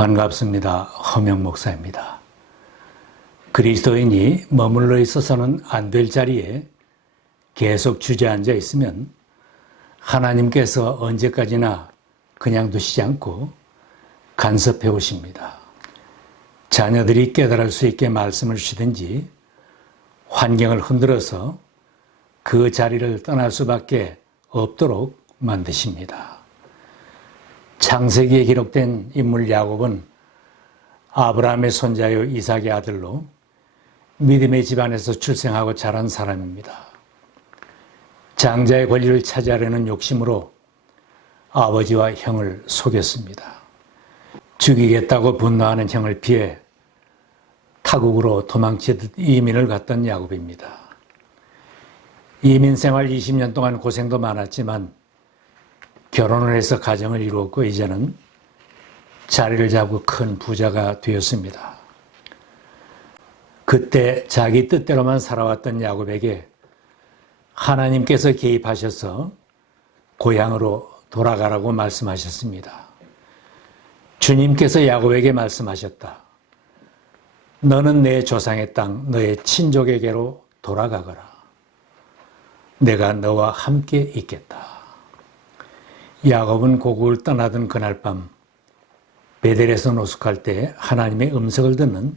반갑습니다. 허명 목사입니다. 그리스도인이 머물러 있어서는 안 될 자리에 계속 주저앉아 있으면 하나님께서 언제까지나 그냥 두시지 않고 간섭해 오십니다. 자녀들이 깨달을 수 있게 말씀을 주시든지 환경을 흔들어서 그 자리를 떠날 수밖에 없도록 만드십니다. 창세기에 기록된 인물 야곱은 아브라함의 손자요 이삭의 아들로 믿음의 집안에서 출생하고 자란 사람입니다. 장자의 권리를 차지하려는 욕심으로 아버지와 형을 속였습니다. 죽이겠다고 분노하는 형을 피해 타국으로 도망치듯 이민을 갔던 야곱입니다. 이민 생활 20년 동안 고생도 많았지만 결혼을 해서 가정을 이루었고 이제는 자리를 잡고 큰 부자가 되었습니다. 그때 자기 뜻대로만 살아왔던 야곱에게 하나님께서 개입하셔서 고향으로 돌아가라고 말씀하셨습니다. 주님께서 야곱에게 말씀하셨다. 너는 내 조상의 땅, 너의 친족에게로 돌아가거라. 내가 너와 함께 있겠다. 야곱은 고국을 떠나던 그날 밤 베델에서 노숙할 때 하나님의 음성을 듣는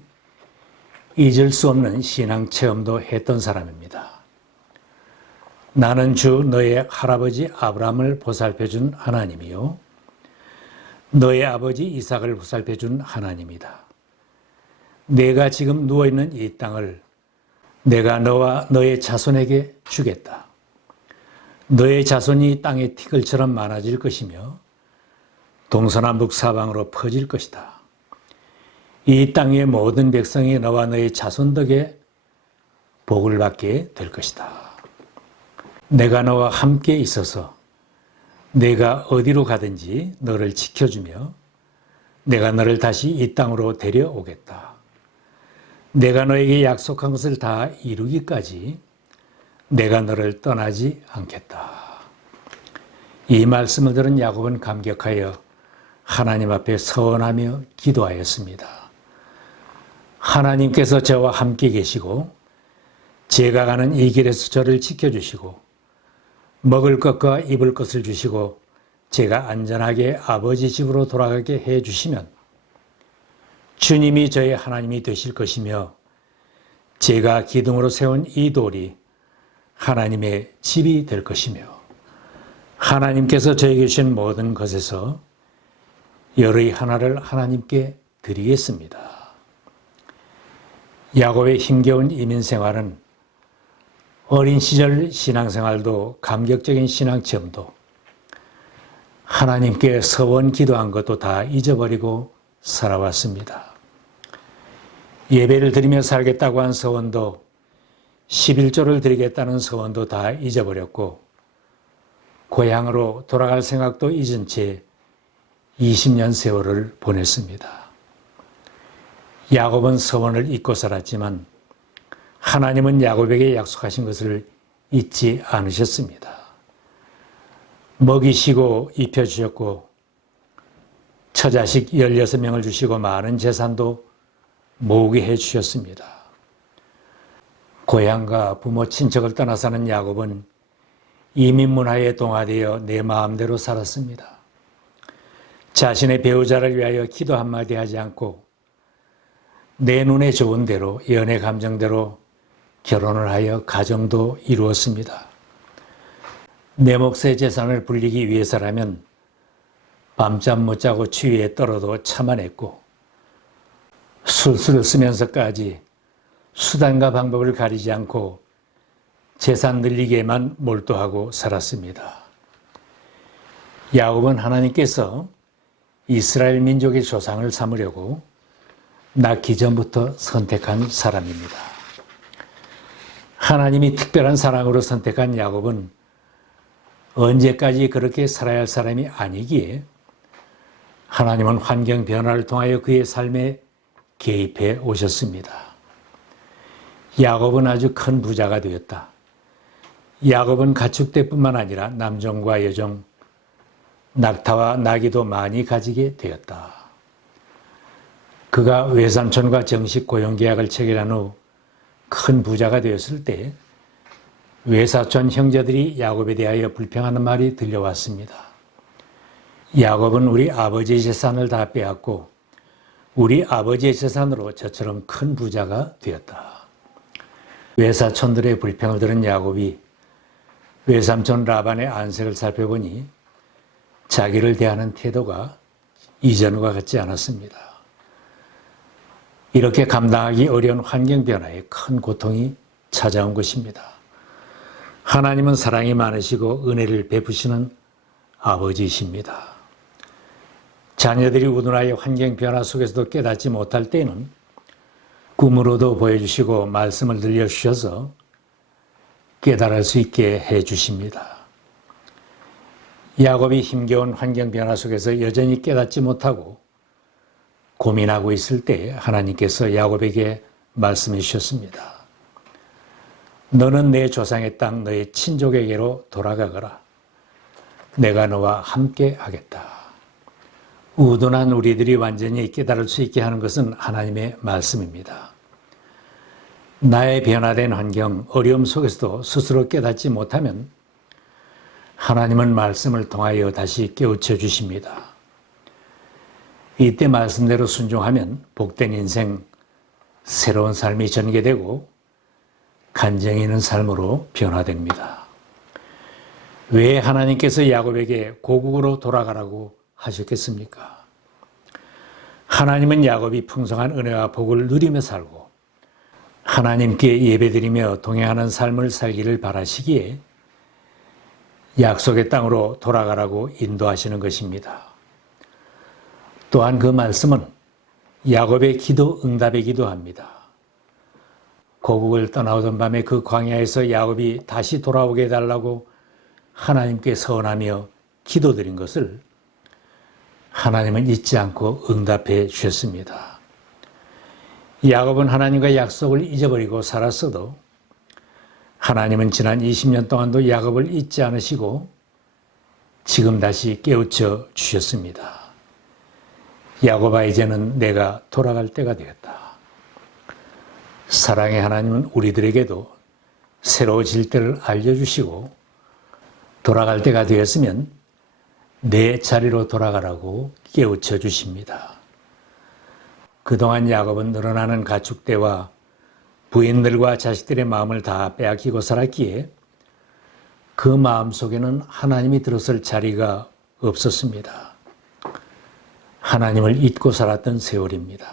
잊을 수 없는 신앙 체험도 했던 사람입니다. 나는 주 너의 할아버지 아브라함을 보살펴준 하나님이요 너의 아버지 이삭을 보살펴준 하나님이다. 내가 지금 누워있는 이 땅을 내가 너와 너의 자손에게 주겠다. 너의 자손이 땅의 티끌처럼 많아질 것이며 동서남북 사방으로 퍼질 것이다. 이 땅의 모든 백성이 너와 너의 자손 덕에 복을 받게 될 것이다. 내가 너와 함께 있어서 내가 어디로 가든지 너를 지켜주며 내가 너를 다시 이 땅으로 데려오겠다. 내가 너에게 약속한 것을 다 이루기까지 내가 너를 떠나지 않겠다. 이 말씀을 들은 야곱은 감격하여 하나님 앞에 서원하며 기도하였습니다. 하나님께서 저와 함께 계시고 제가 가는 이 길에서 저를 지켜주시고 먹을 것과 입을 것을 주시고 제가 안전하게 아버지 집으로 돌아가게 해주시면 주님이 저의 하나님이 되실 것이며 제가 기둥으로 세운 이 돌이 하나님의 집이 될 것이며 하나님께서 저에게 주신 모든 것에서 열의 하나를 하나님께 드리겠습니다. 야곱의 힘겨운 이민 생활은 어린 시절 신앙생활도 감격적인 신앙체험도 하나님께 서원 기도한 것도 다 잊어버리고 살아왔습니다. 예배를 드리며 살겠다고 한 서원도 11조를 드리겠다는 서원도 다 잊어버렸고 고향으로 돌아갈 생각도 잊은 채 20년 세월을 보냈습니다. 야곱은 서원을 잊고 살았지만 하나님은 야곱에게 약속하신 것을 잊지 않으셨습니다. 먹이시고 입혀주셨고 처자식 16명을 주시고 많은 재산도 모으게 해주셨습니다. 고향과 부모 친척을 떠나 사는 야곱은 이민 문화에 동화되어 내 마음대로 살았습니다. 자신의 배우자를 위하여 기도 한마디 하지 않고 내 눈에 좋은 대로 연애 감정대로 결혼을 하여 가정도 이루었습니다. 내 몫의 재산을 불리기 위해서라면 밤잠 못 자고 추위에 떨어도 참아냈고 술수를 쓰면서까지 수단과 방법을 가리지 않고 재산 늘리기에만 몰두하고 살았습니다. 야곱은 하나님께서 이스라엘 민족의 조상을 삼으려고 낳기 전부터 선택한 사람입니다. 하나님이 특별한 사랑으로 선택한 야곱은 언제까지 그렇게 살아야 할 사람이 아니기에 하나님은 환경 변화를 통하여 그의 삶에 개입해 오셨습니다. 야곱은 아주 큰 부자가 되었다. 야곱은 가축대 뿐만 아니라 남종과 여종, 낙타와 나귀도 많이 가지게 되었다. 그가 외삼촌과 정식 고용계약을 체결한 후 큰 부자가 되었을 때 외사촌 형제들이 야곱에 대하여 불평하는 말이 들려왔습니다. 야곱은 우리 아버지의 재산을 다 빼앗고 우리 아버지의 재산으로 저처럼 큰 부자가 되었다. 외사촌들의 불평을 들은 야곱이 외삼촌 라반의 안색을 살펴보니 자기를 대하는 태도가 이전과 같지 않았습니다. 이렇게 감당하기 어려운 환경 변화에 큰 고통이 찾아온 것입니다. 하나님은 사랑이 많으시고 은혜를 베푸시는 아버지이십니다. 자녀들이 우둔하여 환경 변화 속에서도 깨닫지 못할 때에는 꿈으로도 보여주시고 말씀을 들려주셔서 깨달을 수 있게 해주십니다. 야곱이 힘겨운 환경 변화 속에서 여전히 깨닫지 못하고 고민하고 있을 때 하나님께서 야곱에게 말씀해 주셨습니다. 너는 내 조상의 땅 너의 친족에게로 돌아가거라. 내가 너와 함께 하겠다. 우둔한 우리들이 완전히 깨달을 수 있게 하는 것은 하나님의 말씀입니다. 나의 변화된 환경, 어려움 속에서도 스스로 깨닫지 못하면 하나님은 말씀을 통하여 다시 깨우쳐 주십니다. 이때 말씀대로 순종하면 복된 인생, 새로운 삶이 전개되고 간증이 있는 삶으로 변화됩니다. 왜 하나님께서 야곱에게 고국으로 돌아가라고 하셨겠습니까? 하나님은 야곱이 풍성한 은혜와 복을 누리며 살고 하나님께 예배드리며 동행하는 삶을 살기를 바라시기에 약속의 땅으로 돌아가라고 인도하시는 것입니다. 또한 그 말씀은 야곱의 기도 응답이기도 합니다. 고국을 떠나오던 밤에 그 광야에서 야곱이 다시 돌아오게 해달라고 하나님께 서원하며 기도드린 것을 하나님은 잊지 않고 응답해 주셨습니다. 야곱은 하나님과 약속을 잊어버리고 살았어도 하나님은 지난 20년 동안도 야곱을 잊지 않으시고 지금 다시 깨우쳐 주셨습니다. 야곱아, 이제는 내가 돌아갈 때가 되었다. 사랑의 하나님은 우리들에게도 새로워질 때를 알려주시고 돌아갈 때가 되었으면 내 자리로 돌아가라고 깨우쳐 주십니다. 그동안 야곱은 늘어나는 가축대와 부인들과 자식들의 마음을 다 빼앗기고 살았기에 그 마음 속에는 하나님이 들어설 자리가 없었습니다. 하나님을 잊고 살았던 세월입니다.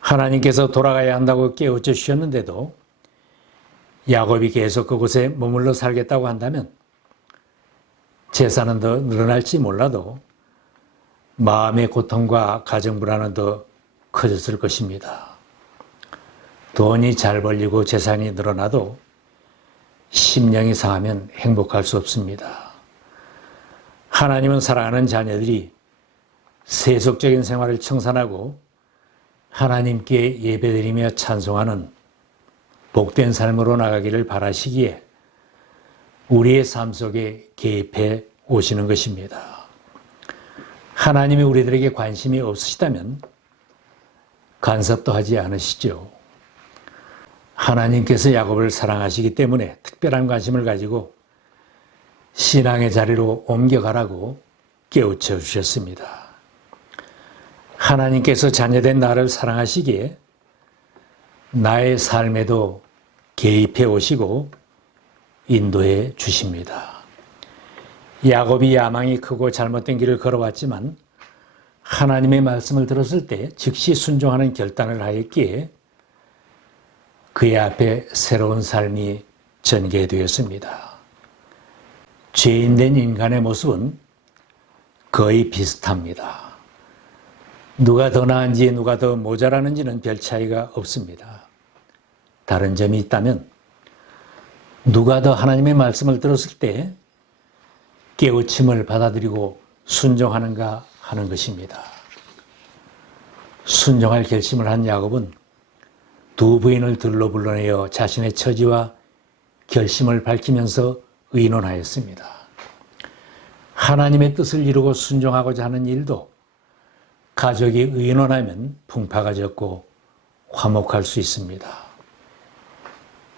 하나님께서 돌아가야 한다고 깨우쳐 주셨는데도 야곱이 계속 그곳에 머물러 살겠다고 한다면 재산은 더 늘어날지 몰라도 마음의 고통과 가정 불안은 더 커졌을 것입니다. 돈이 잘 벌리고 재산이 늘어나도 심령이 상하면 행복할 수 없습니다. 하나님은 사랑하는 자녀들이 세속적인 생활을 청산하고 하나님께 예배드리며 찬송하는 복된 삶으로 나가기를 바라시기에 우리의 삶 속에 개입해 오시는 것입니다. 하나님이 우리들에게 관심이 없으시다면 간섭도 하지 않으시죠. 하나님께서 야곱을 사랑하시기 때문에 특별한 관심을 가지고 신앙의 자리로 옮겨가라고 깨우쳐 주셨습니다. 하나님께서 자녀된 나를 사랑하시기에 나의 삶에도 개입해 오시고 인도해 주십니다. 야곱이 야망이 크고 잘못된 길을 걸어왔지만 하나님의 말씀을 들었을 때 즉시 순종하는 결단을 하였기에 그의 앞에 새로운 삶이 전개되었습니다. 죄인된 인간의 모습은 거의 비슷합니다. 누가 더 나은지 누가 더 모자라는지는 별 차이가 없습니다. 다른 점이 있다면 누가 더 하나님의 말씀을 들었을 때 깨우침을 받아들이고 순종하는가 하는 것입니다. 순종할 결심을 한 야곱은 두 부인을 들러 불러내어 자신의 처지와 결심을 밝히면서 의논하였습니다. 하나님의 뜻을 이루고 순종하고자 하는 일도 가족이 의논하면 풍파가 적고 화목할 수 있습니다.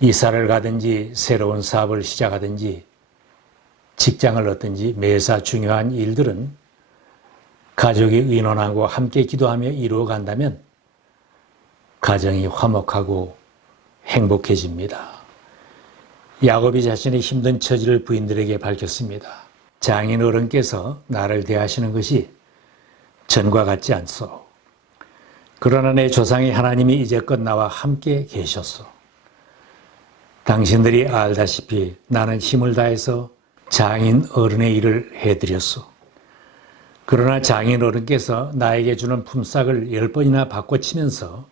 이사를 가든지 새로운 사업을 시작하든지 직장을 얻든지 매사 중요한 일들은 가족이 의논하고 함께 기도하며 이루어간다면 가정이 화목하고 행복해집니다. 야곱이 자신의 힘든 처지를 부인들에게 밝혔습니다. 장인 어른께서 나를 대하시는 것이 전과 같지 않소. 그러나 내 조상의 하나님이 이제껏 나와 함께 계셨소. 당신들이 알다시피 나는 힘을 다해서 장인 어른의 일을 해드렸소. 그러나 장인 어른께서 나에게 주는 품삯을 10번이나 바꿔치면서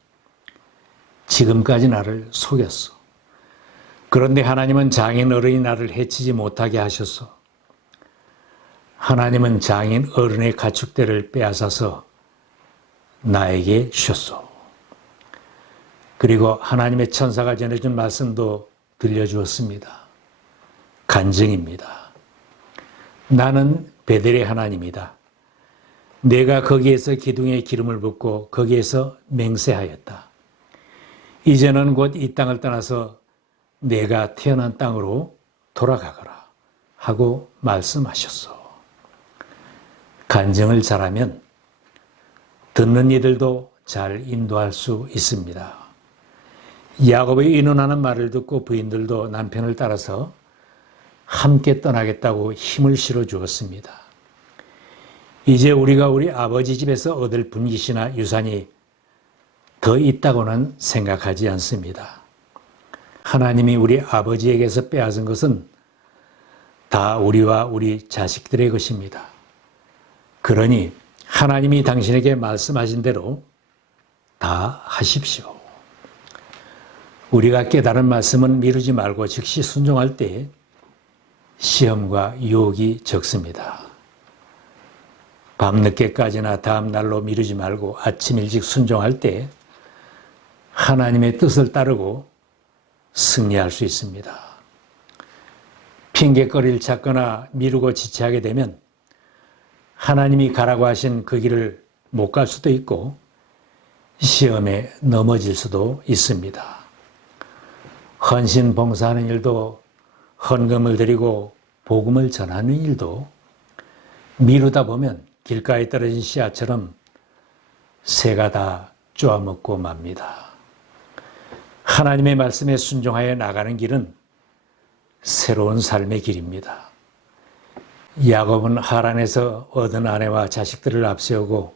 지금까지 나를 속였소. 그런데 하나님은 장인 어른이 나를 해치지 못하게 하셨소. 하나님은 장인 어른의 가축대를 빼앗아서 나에게 주셨소. 그리고 하나님의 천사가 전해준 말씀도 들려주었습니다. 간증입니다. 나는 베델의 하나님이다. 내가 거기에서 기둥에 기름을 붓고 거기에서 맹세하였다. 이제는 곧 이 땅을 떠나서 내가 태어난 땅으로 돌아가거라 하고 말씀하셨소. 간증을 잘하면 듣는 이들도 잘 인도할 수 있습니다. 야곱의 의논하는 말을 듣고 부인들도 남편을 따라서 함께 떠나겠다고 힘을 실어 주었습니다. 이제 우리가 우리 아버지 집에서 얻을 분깃이나 유산이 더 있다고는 생각하지 않습니다. 하나님이 우리 아버지에게서 빼앗은 것은 다 우리와 우리 자식들의 것입니다. 그러니 하나님이 당신에게 말씀하신 대로 다 하십시오. 우리가 깨달은 말씀은 미루지 말고 즉시 순종할 때 시험과 유혹이 적습니다. 밤늦게까지나 다음 날로 미루지 말고 아침 일찍 순종할 때 하나님의 뜻을 따르고 승리할 수 있습니다. 핑계거리를 찾거나 미루고 지체하게 되면 하나님이 가라고 하신 그 길을 못 갈 수도 있고 시험에 넘어질 수도 있습니다. 헌신 봉사하는 일도 헌금을 드리고 복음을 전하는 일도 미루다 보면 길가에 떨어진 씨앗처럼 새가 다 쪼아먹고 맙니다. 하나님의 말씀에 순종하여 나가는 길은 새로운 삶의 길입니다. 야곱은 하란에서 얻은 아내와 자식들을 앞세우고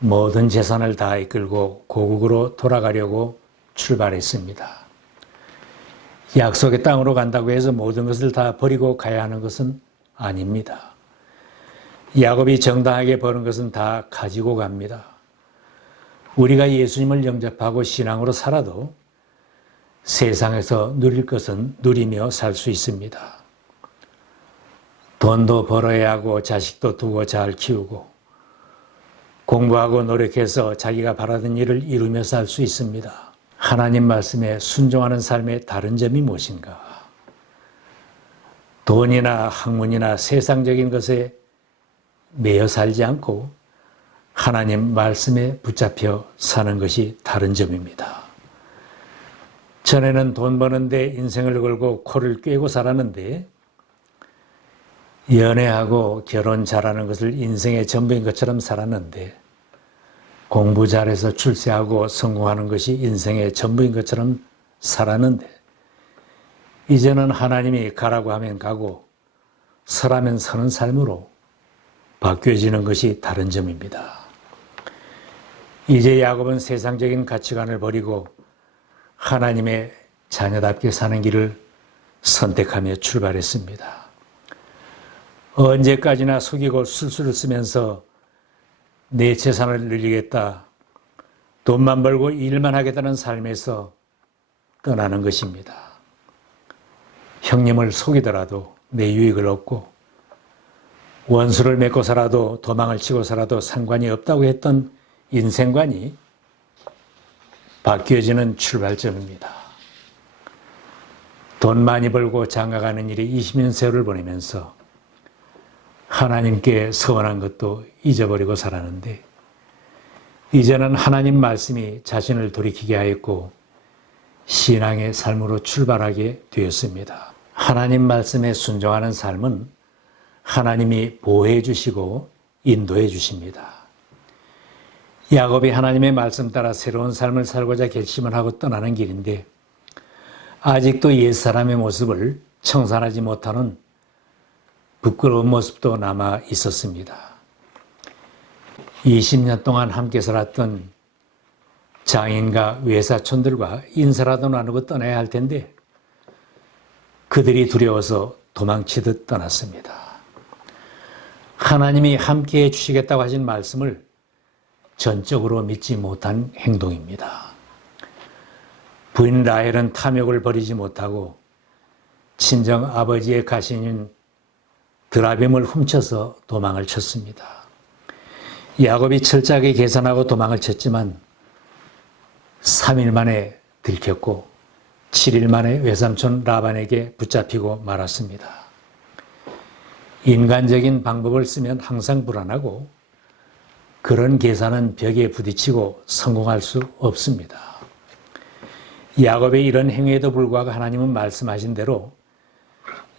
모든 재산을 다 이끌고 고국으로 돌아가려고 출발했습니다. 약속의 땅으로 간다고 해서 모든 것을 다 버리고 가야 하는 것은 아닙니다. 야곱이 정당하게 버는 것은 다 가지고 갑니다. 우리가 예수님을 영접하고 신앙으로 살아도 세상에서 누릴 것은 누리며 살 수 있습니다. 돈도 벌어야 하고 자식도 두고 잘 키우고 공부하고 노력해서 자기가 바라던 일을 이루며 살 수 있습니다. 하나님 말씀에 순종하는 삶의 다른 점이 무엇인가? 돈이나 학문이나 세상적인 것에 매여 살지 않고 하나님 말씀에 붙잡혀 사는 것이 다른 점입니다. 전에는 돈 버는데 인생을 걸고 코를 꿰고 살았는데 연애하고 결혼 잘하는 것을 인생의 전부인 것처럼 살았는데 공부 잘해서 출세하고 성공하는 것이 인생의 전부인 것처럼 살았는데 이제는 하나님이 가라고 하면 가고 서라면 서는 삶으로 바뀌어지는 것이 다른 점입니다. 이제 야곱은 세상적인 가치관을 버리고 하나님의 자녀답게 사는 길을 선택하며 출발했습니다. 언제까지나 속이고 술수를 쓰면서 내 재산을 늘리겠다, 돈만 벌고 일만 하겠다는 삶에서 떠나는 것입니다. 형님을 속이더라도 내 유익을 얻고 원수를 맺고 살아도 도망을 치고 살아도 상관이 없다고 했던 인생관이 바뀌어지는 출발점입니다. 돈 많이 벌고 장가가는 일이 20년 세월을 보내면서 하나님께 서원한 것도 잊어버리고 살았는데 이제는 하나님 말씀이 자신을 돌이키게 하였고 신앙의 삶으로 출발하게 되었습니다. 하나님 말씀에 순종하는 삶은 하나님이 보호해 주시고 인도해 주십니다. 야곱이 하나님의 말씀 따라 새로운 삶을 살고자 결심을 하고 떠나는 길인데 아직도 옛사람의 모습을 청산하지 못하는 부끄러운 모습도 남아 있었습니다. 20년 동안 함께 살았던 장인과 외사촌들과 인사라도 나누고 떠나야 할 텐데 그들이 두려워서 도망치듯 떠났습니다. 하나님이 함께해 주시겠다고 하신 말씀을 전적으로 믿지 못한 행동입니다. 부인 라헬은 탐욕을 버리지 못하고 친정 아버지의 가신인 드라빔을 훔쳐서 도망을 쳤습니다. 야곱이 철저하게 계산하고 도망을 쳤지만 3일 만에 들켰고 7일 만에 외삼촌 라반에게 붙잡히고 말았습니다. 인간적인 방법을 쓰면 항상 불안하고 그런 계산은 벽에 부딪히고 성공할 수 없습니다. 야곱의 이런 행위에도 불구하고 하나님은 말씀하신 대로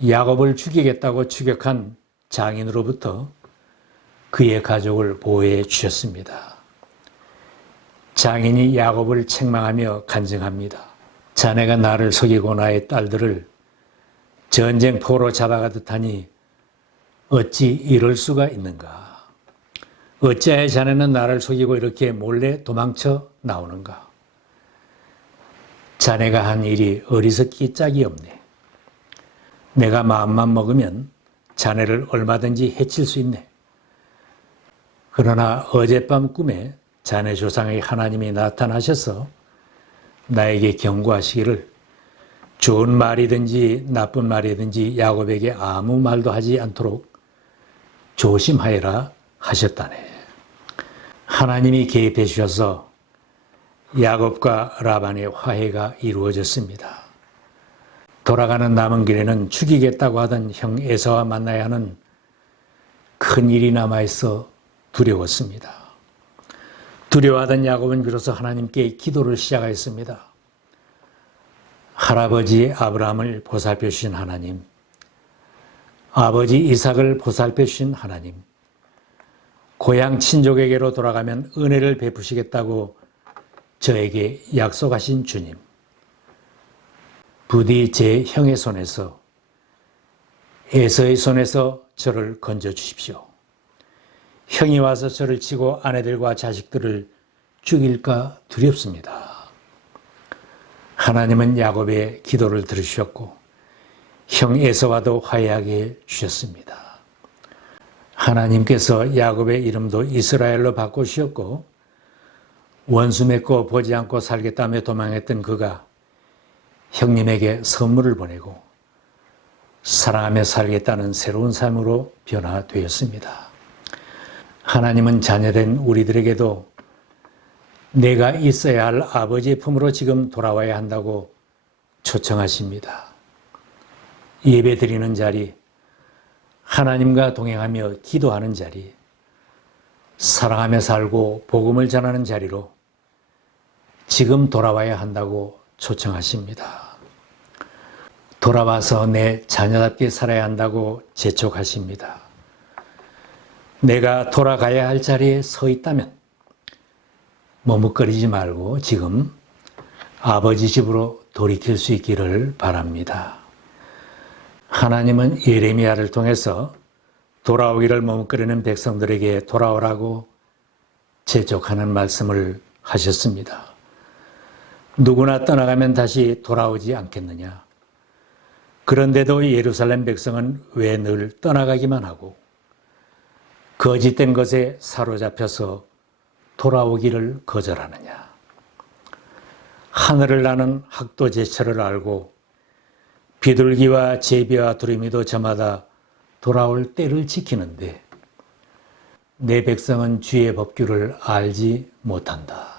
야곱을 죽이겠다고 추격한 장인으로부터 그의 가족을 보호해 주셨습니다. 장인이 야곱을 책망하며 간증합니다. 자네가 나를 속이고 나의 딸들을 전쟁포로 잡아가듯 하니 어찌 이럴 수가 있는가? 어찌하여 자네는 나를 속이고 이렇게 몰래 도망쳐 나오는가? 자네가 한 일이 어리석기 짝이 없네. 내가 마음만 먹으면 자네를 얼마든지 해칠 수 있네. 그러나 어젯밤 꿈에 자네 조상의 하나님이 나타나셔서 나에게 경고하시기를 좋은 말이든지 나쁜 말이든지 야곱에게 아무 말도 하지 않도록 조심하여라 하셨다네. 하나님이 개입해 주셔서 야곱과 라반의 화해가 이루어졌습니다. 돌아가는 남은 길에는 죽이겠다고 하던 형 에사와 만나야 하는 큰 일이 남아있어 두려웠습니다. 두려워하던 야곱은 비로소 하나님께 기도를 시작하였습니다. 할아버지 아브라함을 보살펴 주신 하나님, 아버지 이삭을 보살펴 주신 하나님, 고향 친족에게로 돌아가면 은혜를 베푸시겠다고 저에게 약속하신 주님, 부디 제 형의 손에서 에서의 손에서 저를 건져 주십시오. 형이 와서 저를 치고 아내들과 자식들을 죽일까 두렵습니다. 하나님은 야곱의 기도를 들으셨고 형 에서와도 화해하게 해 주셨습니다. 하나님께서 야곱의 이름도 이스라엘로 바꾸셨고 원수 맺고 보지 않고 살겠다며 도망했던 그가 형님에게 선물을 보내고 사랑하며 살겠다는 새로운 삶으로 변화되었습니다. 하나님은 자녀된 우리들에게도 내가 있어야 할 아버지의 품으로 지금 돌아와야 한다고 초청하십니다. 예배 드리는 자리, 하나님과 동행하며 기도하는 자리, 사랑하며 살고 복음을 전하는 자리로 지금 돌아와야 한다고 초청하십니다. 돌아와서 내 자녀답게 살아야 한다고 재촉하십니다. 내가 돌아가야 할 자리에 서 있다면 머뭇거리지 말고 지금 아버지 집으로 돌이킬 수 있기를 바랍니다. 하나님은 예레미야를 통해서 돌아오기를 머뭇거리는 백성들에게 돌아오라고 재촉하는 말씀을 하셨습니다. 누구나 떠나가면 다시 돌아오지 않겠느냐? 그런데도 예루살렘 백성은 왜 늘 떠나가기만 하고 거짓된 것에 사로잡혀서 돌아오기를 거절하느냐? 하늘을 나는 학도제철을 알고 비둘기와 제비와 두루미도 저마다 돌아올 때를 지키는데 내 백성은 주의 법규를 알지 못한다.